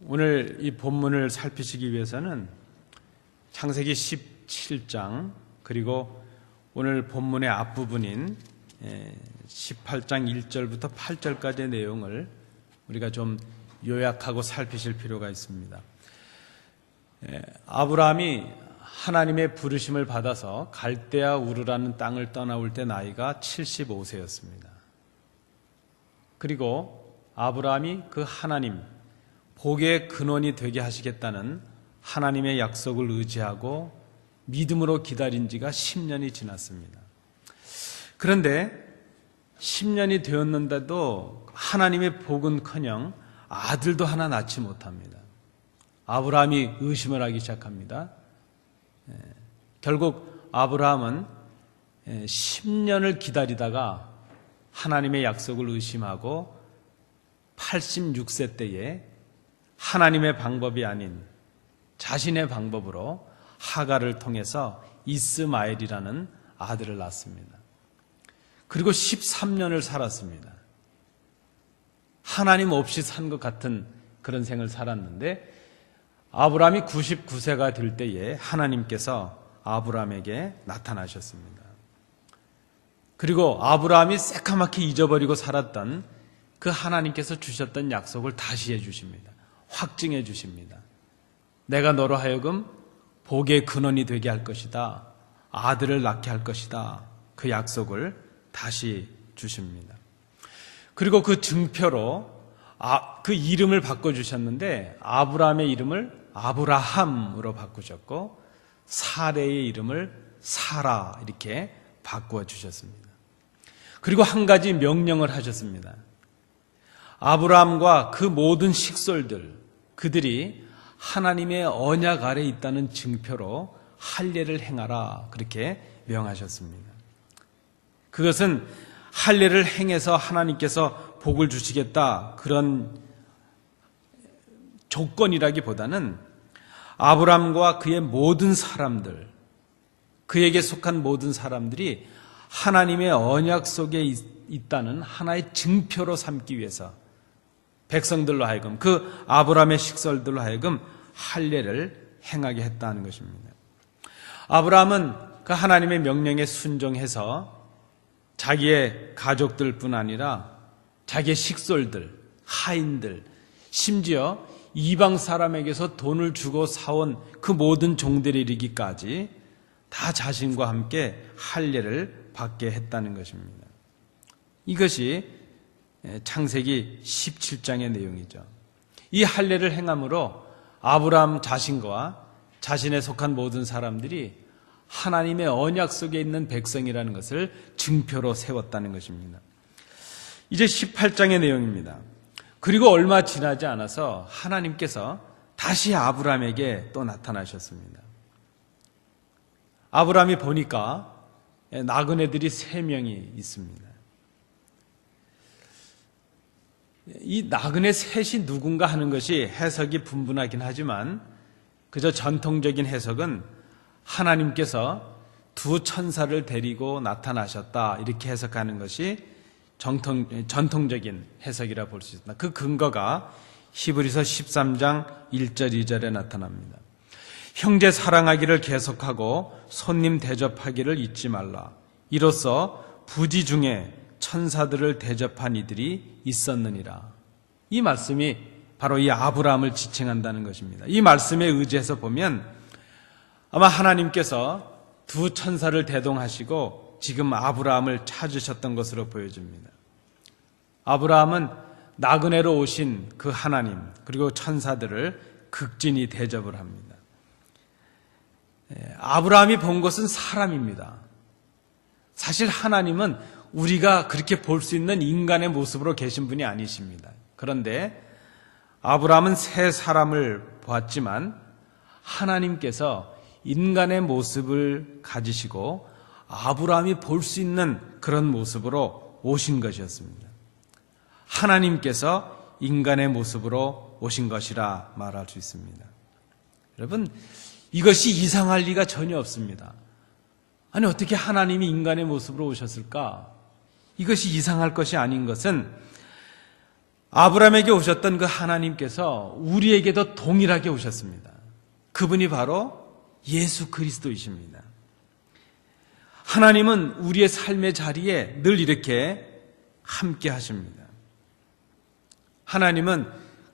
오늘 이 본문을 살피시기 위해서는 창세기 17장 그리고 오늘 본문의 앞부분인 18장 1절부터 8절까지의 내용을 우리가 좀 요약하고 살피실 필요가 있습니다. 아브라함이 하나님의 부르심을 받아서 갈대아 우르라는 땅을 떠나올 때 나이가 75세였습니다. 그리고 아브라함이 그 하나님, 복의 근원이 되게 하시겠다는 하나님의 약속을 의지하고 믿음으로 기다린 지가 10년이 지났습니다. 그런데 10년이 되었는데도 하나님의 복은커녕 아들도 하나 낳지 못합니다. 아브라함이 의심을 하기 시작합니다. 결국 아브라함은 10년을 기다리다가 하나님의 약속을 의심하고 86세 때에 하나님의 방법이 아닌 자신의 방법으로 하갈을 통해서 이스마엘이라는 아들을 낳습니다. 그리고 13년을 살았습니다. 하나님 없이 산 것 같은 그런 생을 살았는데 아브라함이 99세가 될 때에 하나님께서 아브라함에게 나타나셨습니다. 그리고 아브라함이 새카맣게 잊어버리고 살았던 그 하나님께서 주셨던 약속을 다시 해주십니다. 확증해 주십니다. 내가 너로 하여금 복의 근원이 되게 할 것이다. 아들을 낳게 할 것이다. 그 약속을 다시 주십니다. 그리고 그 증표로 그 이름을 바꿔주셨는데 아브라함의 이름을 아브라함으로 바꾸셨고 사레의 이름을 사라 이렇게 바꾸어 주셨습니다. 그리고 한 가지 명령을 하셨습니다. 아브라함과 그 모든 식솔들 그들이 하나님의 언약 아래 있다는 증표로 할례를 행하라 그렇게 명하셨습니다. 그것은 할례를 행해서 하나님께서 복을 주시겠다 그런 조건이라기보다는 아브라함과 그의 모든 사람들, 그에게 속한 모든 사람들이 하나님의 언약 속에 있다는 하나의 증표로 삼기 위해서 백성들로 하여금 그 아브라함의 식솔들로 하여금 할례를 행하게 했다는 것입니다. 아브라함은 그 하나님의 명령에 순종해서 자기의 가족들뿐 아니라 자기의 식솔들, 하인들, 심지어 이방 사람에게서 돈을 주고 사온 그 모든 종들에 이르기까지 다 자신과 함께 할례를 받게 했다는 것입니다. 이것이 창세기 17장의 내용이죠. 이 할례를 행함으로 아브라함 자신과 자신에 속한 모든 사람들이 하나님의 언약 속에 있는 백성이라는 것을 증표로 세웠다는 것입니다. 이제 18장의 내용입니다. 그리고 얼마 지나지 않아서 하나님께서 다시 아브라함에게 또 나타나셨습니다. 아브라함이 보니까 나그네들이 3명이 있습니다. 이 나그네 셋이 누군가 하는 것이 해석이 분분하긴 하지만 그저 전통적인 해석은 하나님께서 두 천사를 데리고 나타나셨다 이렇게 해석하는 것이 전통적인 해석이라 볼 수 있습니다. 그 근거가 히브리서 13장 1절 2절에 나타납니다. 형제 사랑하기를 계속하고 손님 대접하기를 잊지 말라. 이로써 부지 중에 천사들을 대접한 이들이 있었느니라. 이 말씀이 바로 이 아브라함을 지칭한다는 것입니다. 이 말씀에 의지해서 보면 아마 하나님께서 두 천사를 대동하시고 지금 아브라함을 찾으셨던 것으로 보여집니다. 아브라함은 나그네로 오신 그 하나님 그리고 천사들을 극진히 대접을 합니다. 아브라함이 본 것은 사람입니다. 사실 하나님은 우리가 그렇게 볼 수 있는 인간의 모습으로 계신 분이 아니십니다. 그런데 아브라함은 새 사람을 보았지만 하나님께서 인간의 모습을 가지시고 아브라함이 볼 수 있는 그런 모습으로 오신 것이었습니다. 하나님께서 인간의 모습으로 오신 것이라 말할 수 있습니다. 여러분, 이것이 이상할 리가 전혀 없습니다. 아니, 어떻게 하나님이 인간의 모습으로 오셨을까? 이것이 이상할 것이 아닌 것은 아브라함에게 오셨던 그 하나님께서 우리에게도 동일하게 오셨습니다. 그분이 바로 예수 그리스도이십니다. 하나님은 우리의 삶의 자리에 늘 이렇게 함께 하십니다. 하나님은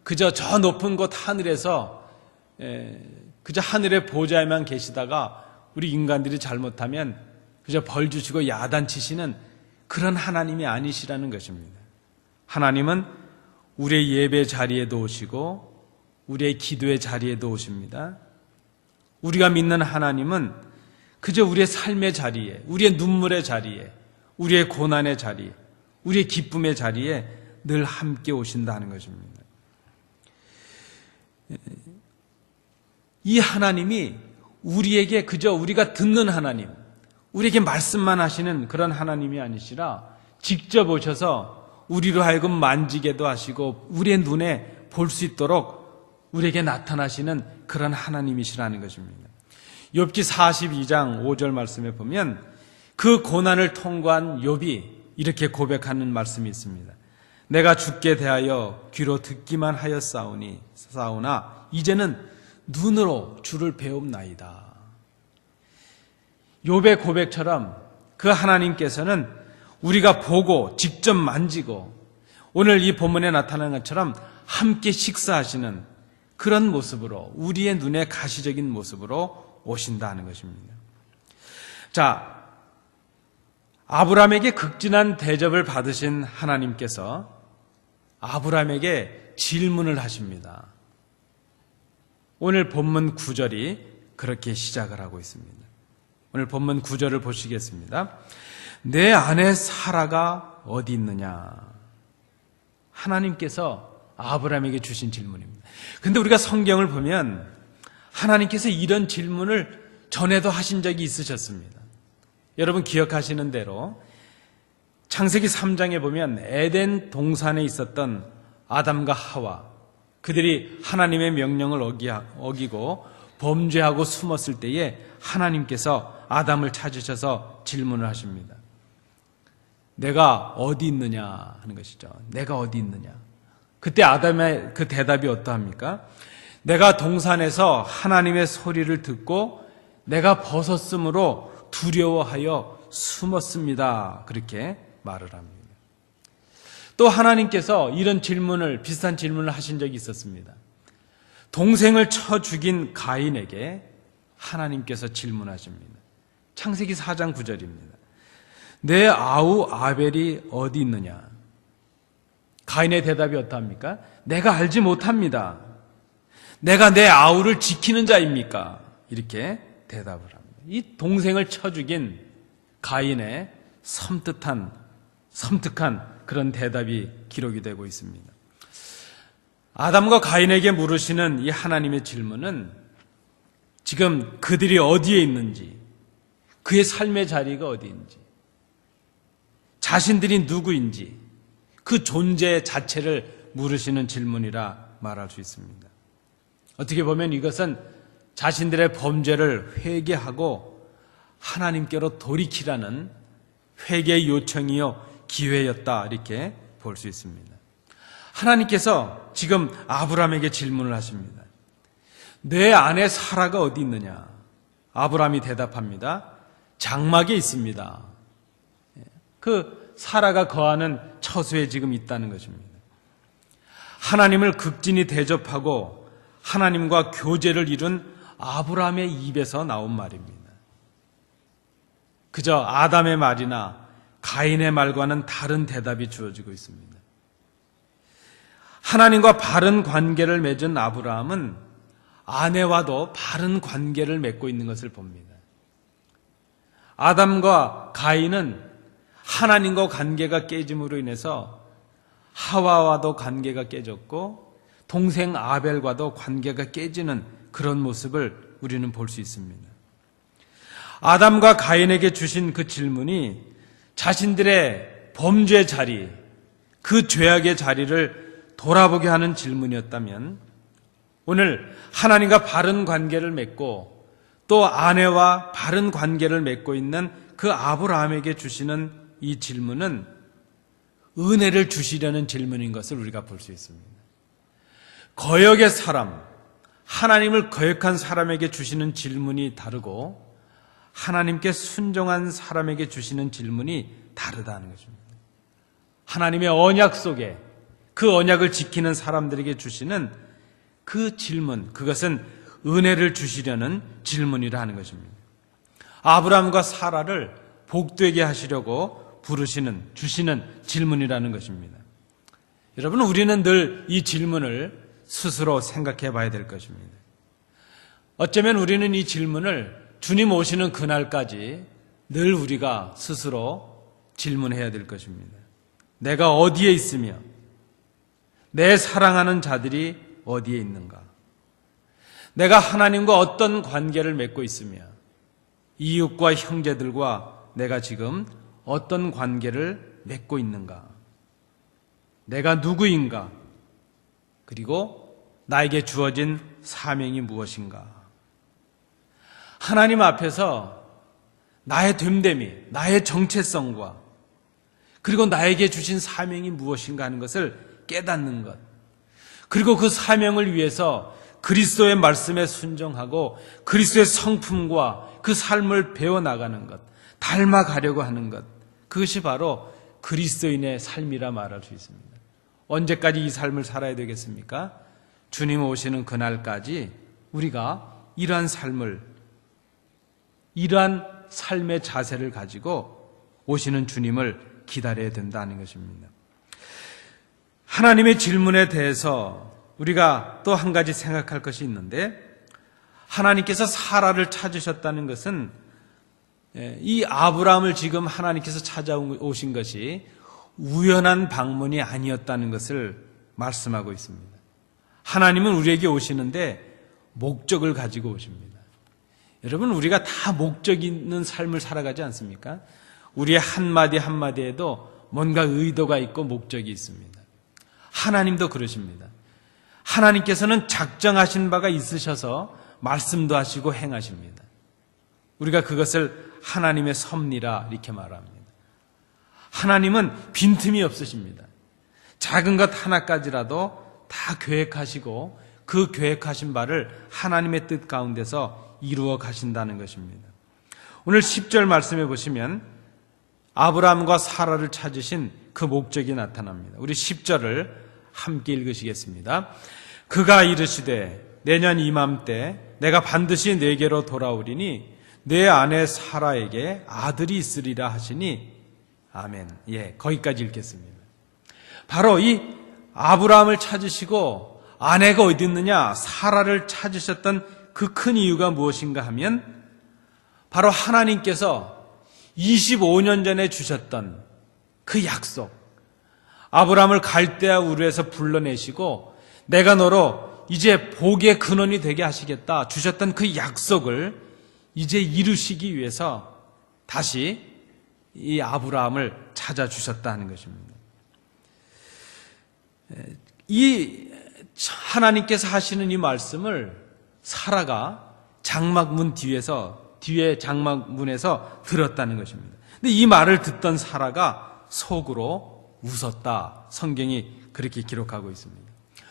그저 저 높은 곳 하늘에서 그저 하늘의 보좌에만 계시다가 우리 인간들이 잘못하면 그저 벌 주시고 야단치시는 그런 하나님이 아니시라는 것입니다. 하나님은 우리의 예배 자리에도 오시고 우리의 기도의 자리에도 오십니다. 우리가 믿는 하나님은 그저 우리의 삶의 자리에, 우리의 눈물의 자리에, 우리의 고난의 자리에, 우리의 기쁨의 자리에 늘 함께 오신다는 것입니다. 이 하나님이 우리에게 그저 우리가 듣는 하나님, 우리에게 말씀만 하시는 그런 하나님이 아니시라 직접 오셔서 우리로 하여금 만지게도 하시고 우리의 눈에 볼 수 있도록 우리에게 나타나시는 그런 하나님이시라는 것입니다. 욥기 42장 5절 말씀에 보면 그 고난을 통과한 욥이 이렇게 고백하는 말씀이 있습니다. 내가 주께 대하여 귀로 듣기만 하였사오나 이제는 눈으로 주를 배웁나이다. 욥의 고백처럼 그 하나님께서는 우리가 보고 직접 만지고 오늘 이 본문에 나타난 것처럼 함께 식사하시는 그런 모습으로 우리의 눈에 가시적인 모습으로 오신다는 것입니다. 자, 아브라함에게 극진한 대접을 받으신 하나님께서 아브라함에게 질문을 하십니다. 오늘 본문 9절이 그렇게 시작을 하고 있습니다. 오늘 본문 9절을 보시겠습니다. 내 아내 사라가 어디 있느냐? 하나님께서 아브라함에게 주신 질문입니다. 그런데 우리가 성경을 보면 하나님께서 이런 질문을 전에도 하신 적이 있으셨습니다. 여러분 기억하시는 대로 창세기 3장에 보면 에덴 동산에 있었던 아담과 하와, 그들이 하나님의 명령을 어기고 범죄하고 숨었을 때에 하나님께서 아담을 찾으셔서 질문을 하십니다. 내가 어디 있느냐 하는 것이죠. 내가 어디 있느냐. 그때 아담의 그 대답이 어떠합니까? 내가 동산에서 하나님의 소리를 듣고 내가 벗었으므로 두려워하여 숨었습니다. 그렇게 말을 합니다. 또 하나님께서 이런 질문을, 비슷한 질문을 하신 적이 있었습니다. 동생을 쳐 죽인 가인에게 하나님께서 질문하십니다. 창세기 4장 9절입니다. 내 아우 아벨이 어디 있느냐? 가인의 대답이 어떠합니까? 내가 알지 못합니다. 내가 내 아우를 지키는 자입니까? 이렇게 대답을 합니다. 이 동생을 쳐 죽인 가인의 섬뜩한 그런 대답이 기록이 되고 있습니다. 아담과 가인에게 물으시는 이 하나님의 질문은 지금 그들이 어디에 있는지, 그의 삶의 자리가 어디인지, 자신들이 누구인지 그 존재 자체를 물으시는 질문이라 말할 수 있습니다. 어떻게 보면 이것은 자신들의 범죄를 회개하고 하나님께로 돌이키라는 회개의 요청이요 기회였다, 이렇게 볼 수 있습니다. 하나님께서 지금 아브라함에게 질문을 하십니다. 내 아내 사라가 어디 있느냐? 아브라함이 대답합니다. 장막에 있습니다. 그 사라가 거하는 처소에 지금 있다는 것입니다. 하나님을 극진히 대접하고 하나님과 교제를 이룬 아브라함의 입에서 나온 말입니다. 그저 아담의 말이나 가인의 말과는 다른 대답이 주어지고 있습니다. 하나님과 바른 관계를 맺은 아브라함은 아내와도 바른 관계를 맺고 있는 것을 봅니다. 아담과 가인은 하나님과 관계가 깨짐으로 인해서 하와와도 관계가 깨졌고 동생 아벨과도 관계가 깨지는 그런 모습을 우리는 볼 수 있습니다. 아담과 가인에게 주신 그 질문이 자신들의 범죄 자리, 그 죄악의 자리를 돌아보게 하는 질문이었다면 오늘 하나님과 바른 관계를 맺고 또 아내와 바른 관계를 맺고 있는 그 아브라함에게 주시는 이 질문은 은혜를 주시려는 질문인 것을 우리가 볼 수 있습니다. 거역의 사람, 하나님을 거역한 사람에게 주시는 질문이 다르고 하나님께 순종한 사람에게 주시는 질문이 다르다는 것입니다. 하나님의 언약 속에 그 언약을 지키는 사람들에게 주시는 그 질문, 그것은 은혜를 주시려는 질문이라 하는 것입니다. 아브라함과 사라를 복되게 하시려고 주시는 질문이라는 것입니다. 여러분, 우리는 늘 이 질문을 스스로 생각해 봐야 될 것입니다. 어쩌면 우리는 이 질문을 주님 오시는 그날까지 늘 우리가 스스로 질문해야 될 것입니다. 내가 어디에 있으며 내 사랑하는 자들이 어디에 있는가? 내가 하나님과 어떤 관계를 맺고 있으며 이웃과 형제들과 내가 지금 어떤 관계를 맺고 있는가? 내가 누구인가? 그리고 나에게 주어진 사명이 무엇인가? 하나님 앞에서 나의 됨됨이, 나의 정체성과 그리고 나에게 주신 사명이 무엇인가 하는 것을 깨닫는 것, 그리고 그 사명을 위해서 그리스도의 말씀에 순종하고 그리스도의 성품과 그 삶을 배워나가는 것, 닮아가려고 하는 것, 그것이 바로 그리스도인의 삶이라 말할 수 있습니다. 언제까지 이 삶을 살아야 되겠습니까? 주님 오시는 그날까지 우리가 이러한 삶의 자세를 가지고 오시는 주님을 기다려야 된다는 것입니다. 하나님의 질문에 대해서 우리가 또 한 가지 생각할 것이 있는데, 하나님께서 사라를 찾으셨다는 것은 이 아브라함을 지금 하나님께서 찾아오신 것이 우연한 방문이 아니었다는 것을 말씀하고 있습니다. 하나님은 우리에게 오시는데 목적을 가지고 오십니다. 여러분, 우리가 다 목적 있는 삶을 살아가지 않습니까? 우리의 한마디 한마디에도 뭔가 의도가 있고 목적이 있습니다. 하나님도 그러십니다. 하나님께서는 작정하신 바가 있으셔서 말씀도 하시고 행하십니다. 우리가 그것을 하나님의 섭리라 이렇게 말합니다. 하나님은 빈틈이 없으십니다. 작은 것 하나까지라도 다 계획하시고 그 계획하신 바를 하나님의 뜻 가운데서 이루어 가신다는 것입니다. 오늘 10절 말씀해 보시면 아브라함과 사라를 찾으신 그 목적이 나타납니다. 우리 10절을 함께 읽으시겠습니다. 그가 이르시되 내년 이맘때 내가 반드시 네게로 돌아오리니 내 아내 사라에게 아들이 있으리라 하시니 아멘. 예, 거기까지 읽겠습니다. 바로 이 아브라함을 찾으시고 아내가 어디 있느냐, 사라를 찾으셨던 그 큰 이유가 무엇인가 하면 바로 하나님께서 25년 전에 주셨던 그 약속, 아브라함을 갈대아 우르에서 불러내시고 내가 너로 이제 복의 근원이 되게 하시겠다 주셨던 그 약속을 이제 이루시기 위해서 다시 이 아브라함을 찾아주셨다는 것입니다. 이 하나님께서 하시는 이 말씀을 사라가 장막문 뒤에 장막문에서 들었다는 것입니다. 근데 이 말을 듣던 사라가 속으로 웃었다. 성경이 그렇게 기록하고 있습니다.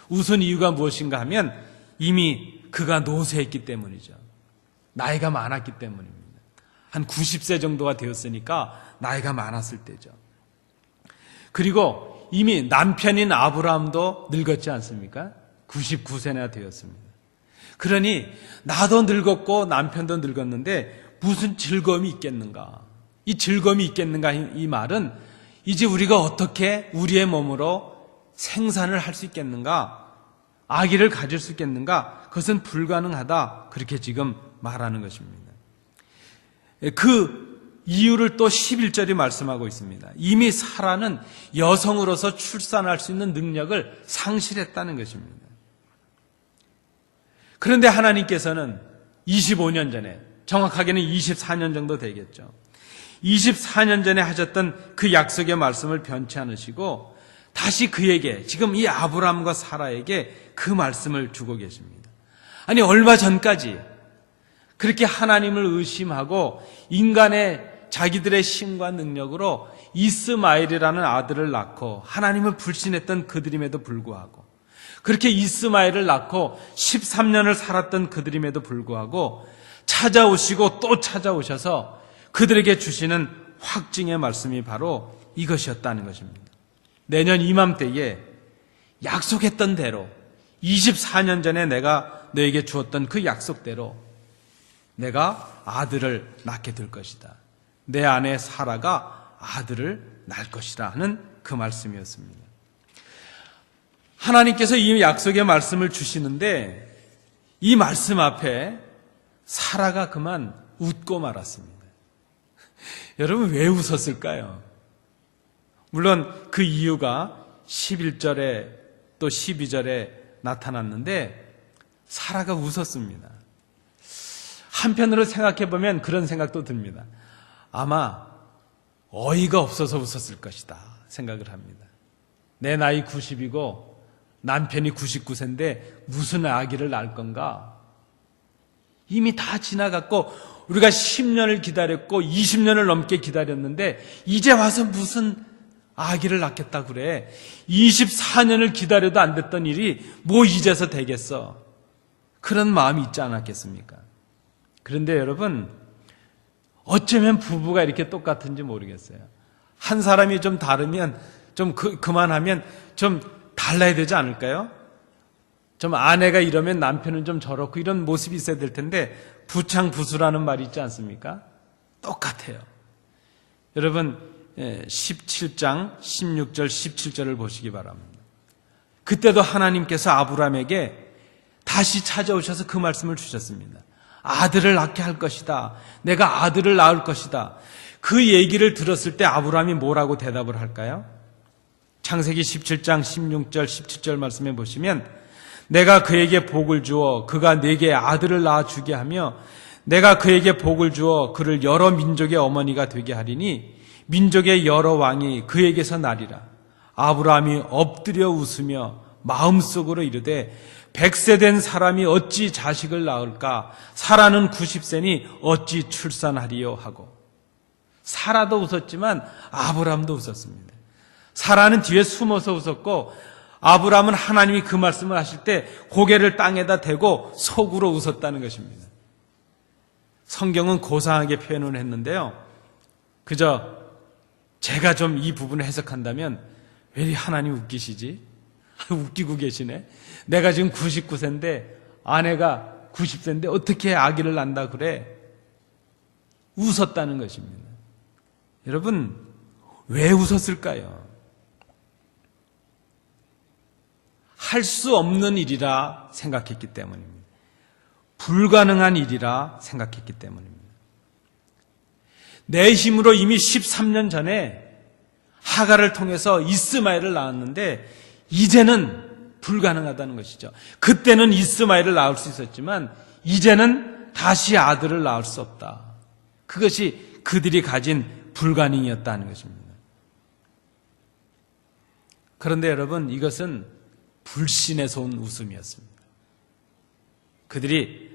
웃은 이유가 무엇인가 하면 이미 그가 노쇠했기 때문이죠. 나이가 많았기 때문입니다. 한 90세 정도가 되었으니까 나이가 많았을 때죠. 그리고 이미 남편인 아브라함도 늙었지 않습니까? 99세나 되었습니다. 그러니 나도 늙었고 남편도 늙었는데 무슨 즐거움이 있겠는가? 이 즐거움이 있겠는가? 이 말은 이제 우리가 어떻게 우리의 몸으로 생산을 할 수 있겠는가? 아기를 가질 수 있겠는가? 그것은 불가능하다. 그렇게 지금 말하는 것입니다. 그 이유를 또 11절이 말씀하고 있습니다. 이미 사라는 여성으로서 출산할 수 있는 능력을 상실했다는 것입니다. 그런데 하나님께서는 25년 전에, 정확하게는 24년 정도 되겠죠. 24년 전에 하셨던 그 약속의 말씀을 변치 않으시고 다시 그에게, 지금 이 아브라함과 사라에게 그 말씀을 주고 계십니다. 아니, 얼마 전까지 그렇게 하나님을 의심하고 인간의 자기들의 힘과 능력으로 이스마엘이라는 아들을 낳고 하나님을 불신했던 그들임에도 불구하고, 그렇게 이스마엘을 낳고 13년을 살았던 그들임에도 불구하고 찾아오시고 또 찾아오셔서 그들에게 주시는 확증의 말씀이 바로 이것이었다는 것입니다. 내년 이맘때에 약속했던 대로 24년 전에 내가 너에게 주었던 그 약속대로 내가 아들을 낳게 될 것이다. 내 아내 사라가 아들을 낳을 것이라 하는 그 말씀이었습니다. 하나님께서 이 약속의 말씀을 주시는데 이 말씀 앞에 사라가 그만 웃고 말았습니다. 여러분, 왜 웃었을까요? 물론 그 이유가 11절에 또 12절에 나타났는데 사라가 웃었습니다. 한편으로 생각해 보면 그런 생각도 듭니다. 아마 어이가 없어서 웃었을 것이다 생각을 합니다. 내 나이 90이고 남편이 99세인데 무슨 아기를 낳을 건가? 이미 다 지나갔고 우리가 10년을 기다렸고 20년을 넘게 기다렸는데 이제 와서 무슨 아기를 낳겠다 그래. 24년을 기다려도 안 됐던 일이 뭐 이제서 되겠어. 그런 마음이 있지 않았겠습니까? 그런데 여러분, 어쩌면 부부가 이렇게 똑같은지 모르겠어요. 한 사람이 좀 다르면 좀 그만하면 좀 달라야 되지 않을까요? 좀 아내가 이러면 남편은 좀 저렇고 이런 모습이 있어야 될 텐데 부창부수라는 말이 있지 않습니까? 똑같아요. 여러분 17장 16절 17절을 보시기 바랍니다. 그때도 하나님께서 아브라함에게 다시 찾아오셔서 그 말씀을 주셨습니다. 아들을 낳게 할 것이다. 내가 아들을 낳을 것이다. 그 얘기를 들었을 때 아브라함이 뭐라고 대답을 할까요? 창세기 17장 16절 17절 말씀에 보시면 내가 그에게 복을 주어 그가 내게 아들을 낳아 주게 하며 내가 그에게 복을 주어 그를 여러 민족의 어머니가 되게 하리니 민족의 여러 왕이 그에게서 나리라. 아브라함이 엎드려 웃으며 마음속으로 이르되 100세 된 사람이 어찌 자식을 낳을까? 사라는 90세니 어찌 출산하리요 하고. 사라도 웃었지만 아브라함도 웃었습니다. 사라는 뒤에 숨어서 웃었고 아브라함은 하나님이 그 말씀을 하실 때 고개를 땅에다 대고 속으로 웃었다는 것입니다. 성경은 고상하게 표현을 했는데요. 그저 제가 좀 이 부분을 해석한다면 왜 이리 하나님 웃기시지? 웃기고 계시네. 내가 지금 99세인데 아내가 90세인데 어떻게 아기를 낳는다 그래? 웃었다는 것입니다. 여러분, 왜 웃었을까요? 할 수 없는 일이라 생각했기 때문입니다. 불가능한 일이라 생각했기 때문입니다. 내 힘으로 이미 13년 전에 하갈을 통해서 이스마엘을 낳았는데 이제는 불가능하다는 것이죠. 그때는 이스마엘을 낳을 수 있었지만 이제는 다시 아들을 낳을 수 없다. 그것이 그들이 가진 불가능이었다는 것입니다. 그런데 여러분, 이것은 불신에서 온 웃음이었습니다. 그들이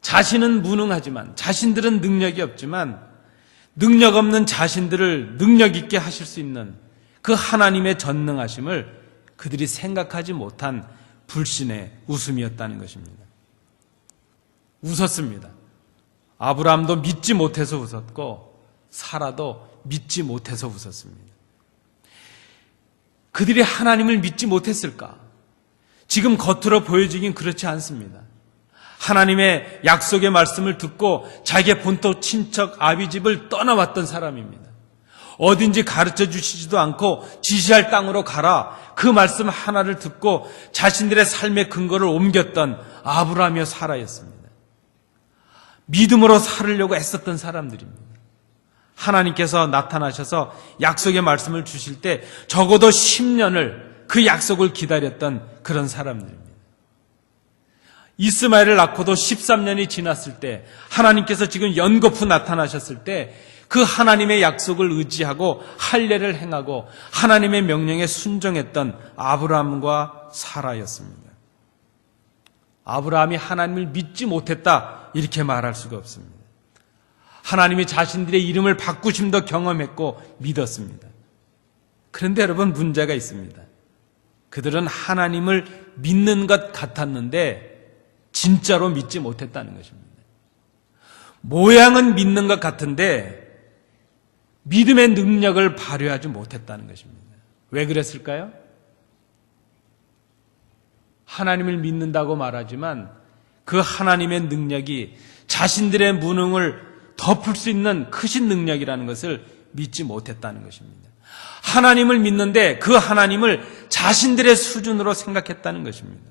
자신은 무능하지만, 자신들은 능력이 없지만 능력 없는 자신들을 능력 있게 하실 수 있는 그 하나님의 전능하심을 그들이 생각하지 못한 불신의 웃음이었다는 것입니다. 웃었습니다. 아브라함도 믿지 못해서 웃었고 사라도 믿지 못해서 웃었습니다. 그들이 하나님을 믿지 못했을까? 지금 겉으로 보여지긴 그렇지 않습니다. 하나님의 약속의 말씀을 듣고 자기의 본토 친척 아비집을 떠나왔던 사람입니다. 어딘지 가르쳐 주시지도 않고 지시할 땅으로 가라. 그 말씀 하나를 듣고 자신들의 삶의 근거를 옮겼던 아브라함이여 사라였습니다. 믿음으로 살으려고 애썼던 사람들입니다. 하나님께서 나타나셔서 약속의 말씀을 주실 때 적어도 10년을 그 약속을 기다렸던 그런 사람들입니다. 이스마엘을 낳고도 13년이 지났을 때 하나님께서 지금 연거푸 나타나셨을 때 그 하나님의 약속을 의지하고 할례를 행하고 하나님의 명령에 순종했던 아브라함과 사라였습니다. 아브라함이 하나님을 믿지 못했다 이렇게 말할 수가 없습니다. 하나님이 자신들의 이름을 바꾸심도 경험했고 믿었습니다. 그런데 여러분, 문제가 있습니다. 그들은 하나님을 믿는 것 같았는데 진짜로 믿지 못했다는 것입니다. 모양은 믿는 것 같은데 믿음의 능력을 발휘하지 못했다는 것입니다. 왜 그랬을까요? 하나님을 믿는다고 말하지만 그 하나님의 능력이 자신들의 무능을 덮을 수 있는 크신 능력이라는 것을 믿지 못했다는 것입니다. 하나님을 믿는데 그 하나님을 자신들의 수준으로 생각했다는 것입니다.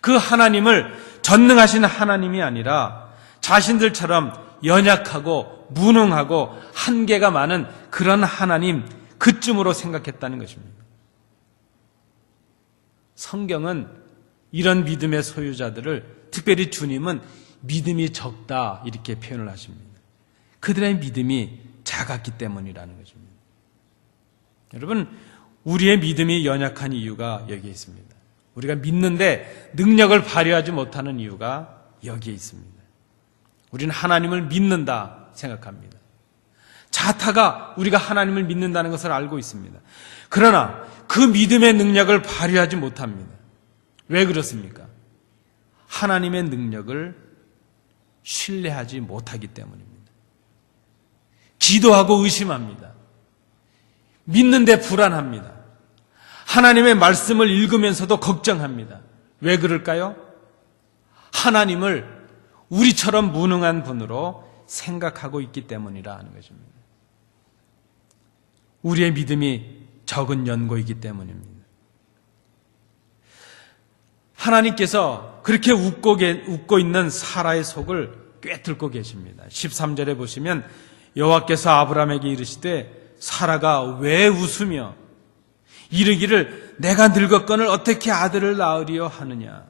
그 하나님을 전능하신 하나님이 아니라 자신들처럼 연약하고 무능하고 한계가 많은 그런 하나님, 그쯤으로 생각했다는 것입니다. 성경은 이런 믿음의 소유자들을, 특별히 주님은 믿음이 적다 이렇게 표현을 하십니다. 그들의 믿음이 작았기 때문이라는 것입니다. 여러분, 우리의 믿음이 연약한 이유가 여기에 있습니다. 우리가 믿는데 능력을 발휘하지 못하는 이유가 여기에 있습니다. 우리는 하나님을 믿는다 생각합니다. 자타가 우리가 하나님을 믿는다는 것을 알고 있습니다. 그러나 그 믿음의 능력을 발휘하지 못합니다. 왜 그렇습니까? 하나님의 능력을 신뢰하지 못하기 때문입니다. 기도하고 의심합니다. 믿는데 불안합니다. 하나님의 말씀을 읽으면서도 걱정합니다. 왜 그럴까요? 하나님을 우리처럼 무능한 분으로 생각하고 있기 때문이라 하는 것입니다. 우리의 믿음이 적은 연고이기 때문입니다. 하나님께서 그렇게 웃고 있는 사라의 속을 꿰뚫고 계십니다. 13절에 보시면 여호와께서 아브라함에게 이르시되 사라가 왜 웃으며 이르기를 내가 늙었거늘 어떻게 아들을 낳으리요 하느냐.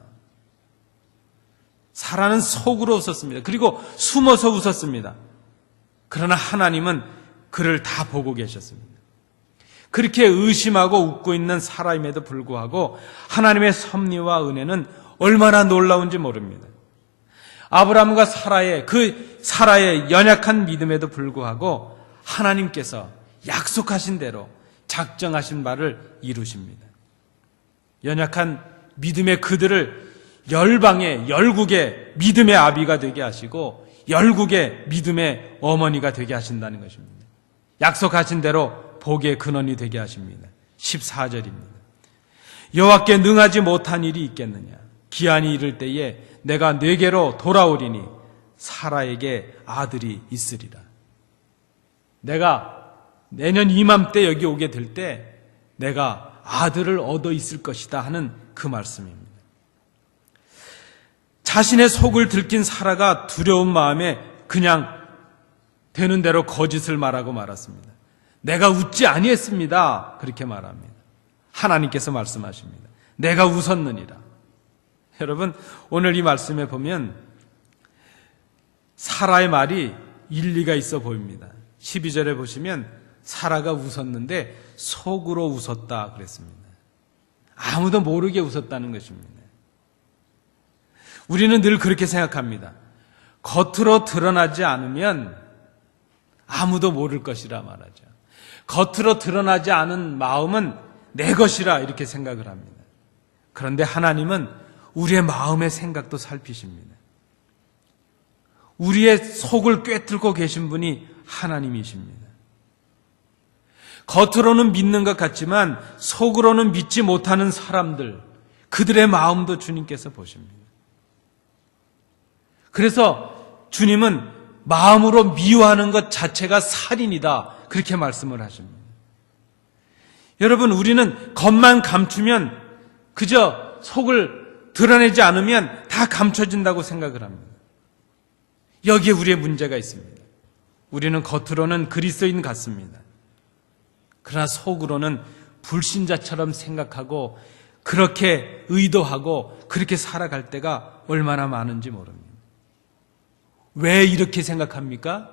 사라는 속으로 웃었습니다. 그리고 숨어서 웃었습니다. 그러나 하나님은 그를 다 보고 계셨습니다. 그렇게 의심하고 웃고 있는 사라임에도 불구하고 하나님의 섭리와 은혜는 얼마나 놀라운지 모릅니다. 아브라함과 사라의 연약한 믿음에도 불구하고 하나님께서 약속하신 대로 작정하신 바를 이루십니다. 연약한 믿음의 그들을 열국의 믿음의 아비가 되게 하시고 열국의 믿음의 어머니가 되게 하신다는 것입니다. 약속하신 대로 복의 근원이 되게 하십니다. 14절입니다. 여호와께 능하지 못한 일이 있겠느냐. 기한이 이를 때에 내가 네게로 돌아오리니 사라에게 아들이 있으리라. 내가 내년 이맘때 여기 오게 될 때 내가 아들을 얻어 있을 것이다 하는 그 말씀입니다. 자신의 속을 들킨 사라가 두려운 마음에 그냥 되는 대로 거짓을 말하고 말았습니다. 내가 웃지 아니했습니다. 그렇게 말합니다. 하나님께서 말씀하십니다. 내가 웃었느니라. 여러분, 오늘 이 말씀에 보면 사라의 말이 일리가 있어 보입니다. 12절에 보시면 사라가 웃었는데 속으로 웃었다 그랬습니다. 아무도 모르게 웃었다는 것입니다. 우리는 늘 그렇게 생각합니다. 겉으로 드러나지 않으면 아무도 모를 것이라 말하죠. 겉으로 드러나지 않은 마음은 내 것이라 이렇게 생각을 합니다. 그런데 하나님은 우리의 마음의 생각도 살피십니다. 우리의 속을 꿰뚫고 계신 분이 하나님이십니다. 겉으로는 믿는 것 같지만 속으로는 믿지 못하는 사람들, 그들의 마음도 주님께서 보십니다. 그래서 주님은 마음으로 미워하는 것 자체가 살인이다, 그렇게 말씀을 하십니다. 여러분, 우리는 겉만 감추면, 그저 속을 드러내지 않으면 다 감춰진다고 생각을 합니다. 여기에 우리의 문제가 있습니다. 우리는 겉으로는 그리스도인 같습니다. 그러나 속으로는 불신자처럼 생각하고 그렇게 의도하고 그렇게 살아갈 때가 얼마나 많은지 모릅니다. 왜 이렇게 생각합니까?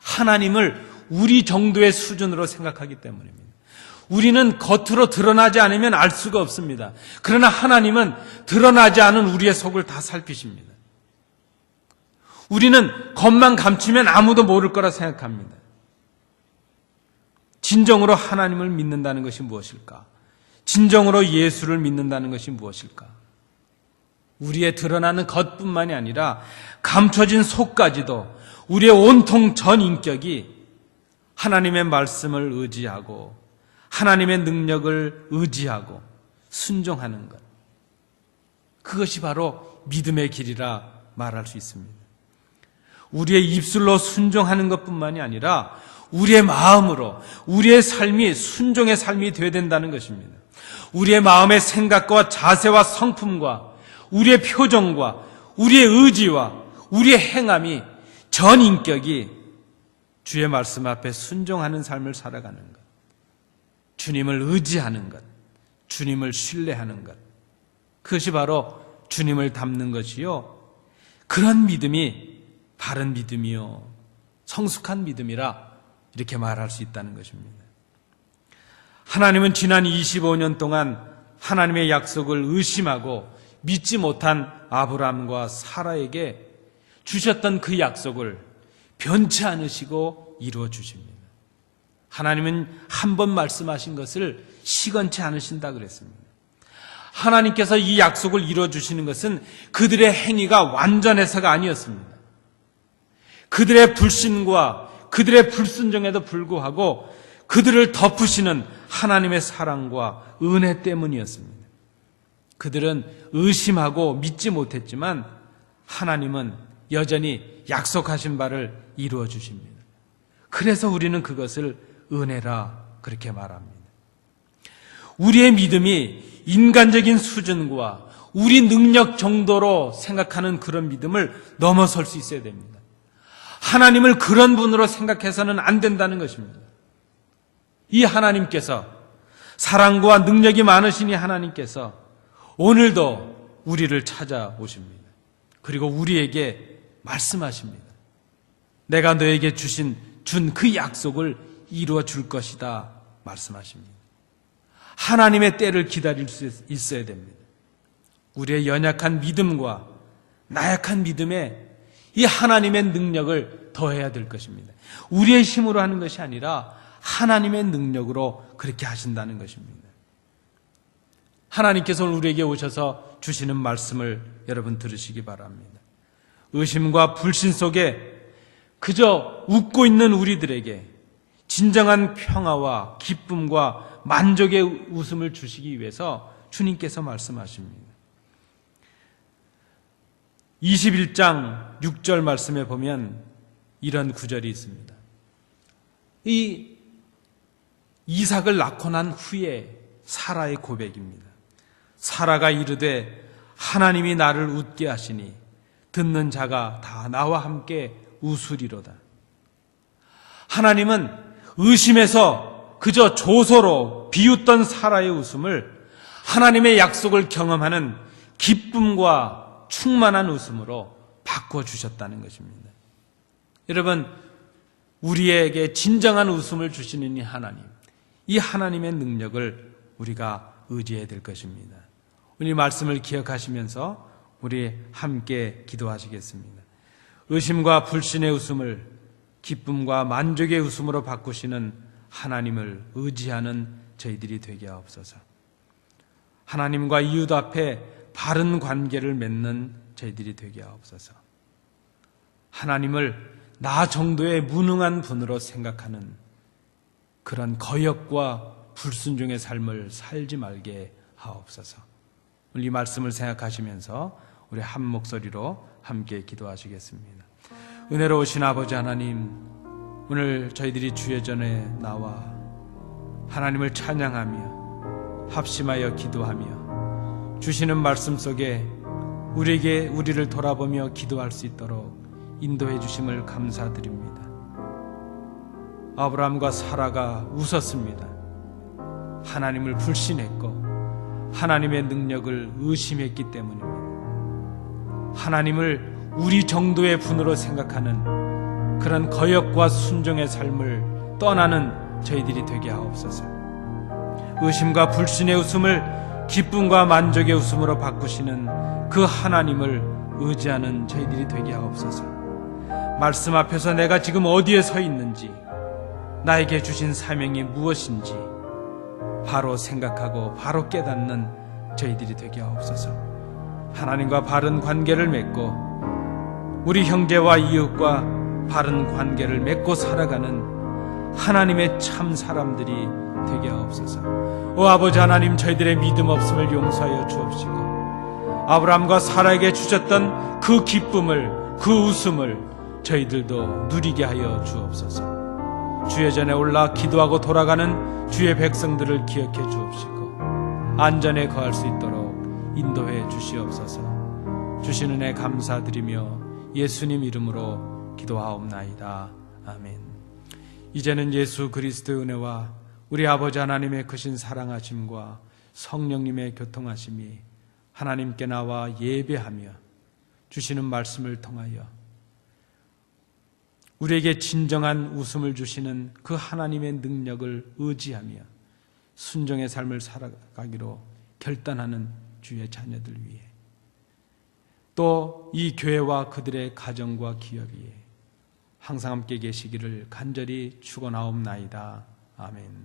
하나님을 우리 정도의 수준으로 생각하기 때문입니다. 우리는 겉으로 드러나지 않으면 알 수가 없습니다. 그러나 하나님은 드러나지 않은 우리의 속을 다 살피십니다. 우리는 겉만 감추면 아무도 모를 거라 생각합니다. 진정으로 하나님을 믿는다는 것이 무엇일까? 진정으로 예수를 믿는다는 것이 무엇일까? 우리의 드러나는 겉뿐만이 아니라 감춰진 속까지도 우리의 온통 전 인격이 하나님의 말씀을 의지하고 하나님의 능력을 의지하고 순종하는 것. 그것이 바로 믿음의 길이라 말할 수 있습니다. 우리의 입술로 순종하는 것뿐만이 아니라 우리의 마음으로 우리의 삶이 순종의 삶이 되어야 된다는 것입니다. 우리의 마음의 생각과 자세와 성품과 우리의 표정과 우리의 의지와 우리의 행함이 전 인격이 주의 말씀 앞에 순종하는 삶을 살아가는 것, 주님을 의지하는 것, 주님을 신뢰하는 것, 그것이 바로 주님을 닮는 것이요, 그런 믿음이 바른 믿음이요 성숙한 믿음이라 이렇게 말할 수 있다는 것입니다. 하나님은 지난 25년 동안 하나님의 약속을 의심하고 믿지 못한 아브라함과 사라에게 주셨던 그 약속을 변치 않으시고 이루어 주십니다. 하나님은 한 번 말씀하신 것을 시건치 않으신다 그랬습니다. 하나님께서 이 약속을 이루어 주시는 것은 그들의 행위가 완전해서가 아니었습니다. 그들의 불신과 그들의 불순종에도 불구하고 그들을 덮으시는 하나님의 사랑과 은혜 때문이었습니다. 그들은 의심하고 믿지 못했지만 하나님은 여전히 약속하신 바를 이루어 주십니다. 그래서 우리는 그것을 은혜라 그렇게 말합니다. 우리의 믿음이 인간적인 수준과 우리 능력 정도로 생각하는 그런 믿음을 넘어설 수 있어야 됩니다. 하나님을 그런 분으로 생각해서는 안 된다는 것입니다. 이 하나님께서, 사랑과 능력이 많으신 이 하나님께서 오늘도 우리를 찾아오십니다. 그리고 우리에게 말씀하십니다. 내가 너에게 준 그 약속을 이루어 줄 것이다 말씀하십니다. 하나님의 때를 기다릴 수 있어야 됩니다. 우리의 연약한 믿음과 나약한 믿음에 이 하나님의 능력을 더해야 될 것입니다. 우리의 힘으로 하는 것이 아니라 하나님의 능력으로 그렇게 하신다는 것입니다. 하나님께서 우리에게 오셔서 주시는 말씀을 여러분 들으시기 바랍니다. 의심과 불신 속에 그저 웃고 있는 우리들에게 진정한 평화와 기쁨과 만족의 웃음을 주시기 위해서 주님께서 말씀하십니다. 21장 6절 말씀에 보면 이런 구절이 있습니다. 이 이삭을 낳고 난 후에 사라의 고백입니다. 사라가 이르되 하나님이 나를 웃게 하시니 듣는 자가 다 나와 함께 웃으리로다. 하나님은 의심에서 그저 조소로 비웃던 사라의 웃음을 하나님의 약속을 경험하는 기쁨과 충만한 웃음으로 바꿔주셨다는 것입니다. 여러분, 우리에게 진정한 웃음을 주시는 이 하나님의 능력을 우리가 의지해야 될 것입니다. 우리 말씀을 기억하시면서 우리 함께 기도하시겠습니다. 의심과 불신의 웃음을 기쁨과 만족의 웃음으로 바꾸시는 하나님을 의지하는 저희들이 되게 하옵소서. 하나님과 이웃 앞에 바른 관계를 맺는 저희들이 되게 하옵소서. 하나님을 나 정도의 무능한 분으로 생각하는 그런 거역과 불순종의 삶을 살지 말게 하옵소서. 이 말씀을 생각하시면서 우리 한 목소리로 함께 기도하시겠습니다. 은혜로우신 아버지 하나님, 오늘 저희들이 주의 전에 나와 하나님을 찬양하며 합심하여 기도하며 주시는 말씀 속에 우리를 돌아보며 기도할 수 있도록 인도해 주심을 감사드립니다. 아브라함과 사라가 웃었습니다. 하나님을 불신했고 하나님의 능력을 의심했기 때문입니다. 하나님을 우리 정도의 분으로 생각하는 그런 거역과 순종의 삶을 떠나는 저희들이 되게 하옵소서. 의심과 불신의 웃음을 기쁨과 만족의 웃음으로 바꾸시는 그 하나님을 의지하는 저희들이 되게 하옵소서. 말씀 앞에서 내가 지금 어디에 서 있는지, 나에게 주신 사명이 무엇인지 바로 생각하고 바로 깨닫는 저희들이 되게 하옵소서. 하나님과 바른 관계를 맺고 우리 형제와 이웃과 바른 관계를 맺고 살아가는 하나님의 참 사람들이 되게 하옵소서. 오 아버지 하나님, 저희들의 믿음 없음을 용서하여 주옵시고 아브라함과 사라에게 주셨던 그 기쁨을, 그 웃음을 저희들도 누리게 하여 주옵소서. 주의 전에 올라 기도하고 돌아가는 주의 백성들을 기억해 주옵시고 안전에 거할 수 있도록 인도해 주시옵소서. 주신 은혜 감사드리며 예수님 이름으로 기도하옵나이다. 아멘. 이제는 예수 그리스도의 은혜와 우리 아버지 하나님의 크신 사랑하심과 성령님의 교통하심이 하나님께 나와 예배하며 주시는 말씀을 통하여 우리에게 진정한 웃음을 주시는 그 하나님의 능력을 의지하며 순종의 삶을 살아가기로 결단하는 주의 자녀들 위해, 또 이 교회와 그들의 가정과 기업 위에 항상 함께 계시기를 간절히 축원하옵나이다. 아멘.